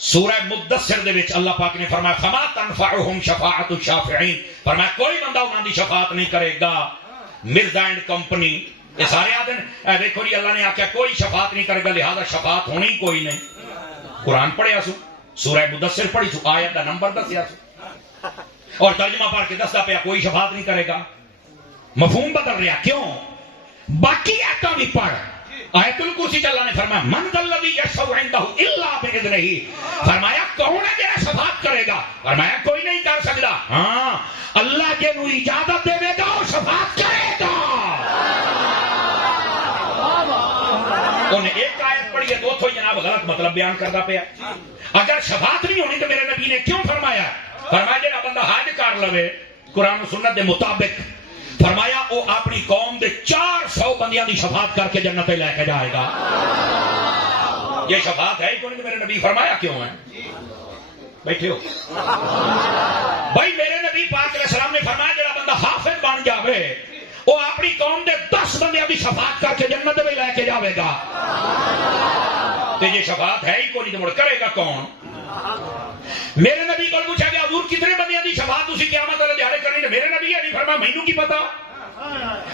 سورہ مدثر دے وچ اللہ پاک نے فرمایا فما تنفعهم شفاعت الشافعین، فرمایا کوئی بندہ انہاں دی شفاعت نہیں کرے گا. مرزا اینڈ کمپنی یہ سارے آدھے دیکھو جی اللہ نے آکھیا کوئی شفاعت نہیں کرے گا لہذا شفاعت ہونی کوئی نہیں. قرآن پڑھیا سو، سورہ مدثر پڑھی سو، آیت دا نمبر دسیا سو اور ترجمہ پڑھ کے دستا پیا کوئی شفاعت نہیں کرے گا. مفہوم بدل رہا کیوں؟ باقی آیتاں بھی پڑھ. آیت الکرسی اللہ نے فرمایا من ذا الذی یشفع عندہ الا باذنہ، فرمایا کون ہے جڑا شفاعت کرے گا؟ فرمایا کوئی نہیں کر سکتا. ہاں اللہ جنوں اجازت دے گا وہ شفاعت کرے گا. انہیں ایک آیت پڑھی ہے تو اتھو جناب غلط مطلب بیان کرتا پیا. اگر شفاعت نہیں ہونی تو میرے نبی نے کیوں فرمایا؟ فرمایا جڑا بندہ حج کر لوے قرآن و سنت دے مطابق، فرمایا وہ اپنی قوم دے 400 بندیاں دی شفاعت کر کے جنت لے کے جائے گا. یہ شفاعت ہے کیوں نہیں؟ میرے نبی فرمایا کیوں ہے؟ بیٹھے ہو بھائی. میرے نبی پاک علیہ السلام نے فرمایا جڑا بندہ حافظ بن جاوے وہ اپنی قوم دے 10 بندیاں دی شفاعت کر کے جنت میں لے کے جاوے گا. تو یہ شفاعت ہے ہی کوئی نہیں تو مڑ کرے گا کون؟ میرے نبی کو پوچھا گیا حضور کتنے بندیاں دی شفاعت اسی قیامت والے دیہاڑے کرنی؟ میرے نبی ہے نہیں فرمایا مینوں کی پتا،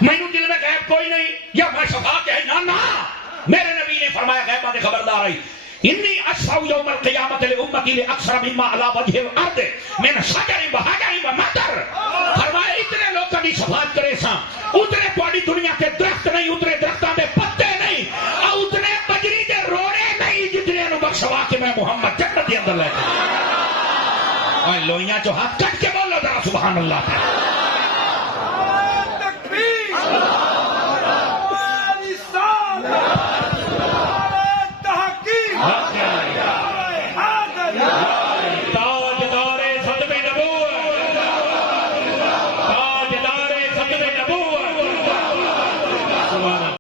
مینوں دل میں غیب کوئی نہیں یا میں شفاعت ہے نہ. میرے نبی نے فرمایا غیبہ سے خبردار آئی انی اشفع یوم القیامت لامتی لاکثر مما علی وجہ الارض من شجر وحجر ومطر. فرمایا اتنے لوگوں کی شفاعت کرے سا اتنے پوری دنیا کے درخت نہیں، اتنے درختوں کے پتے نہیں، اور اتنے بجری کے روڑے نہیں جتنے نو بخشوا کے میں محمد جنت کے اندر لے کے لوئیاں جو ہاتھ کٹ کے بولو ذرا سبحان اللہ.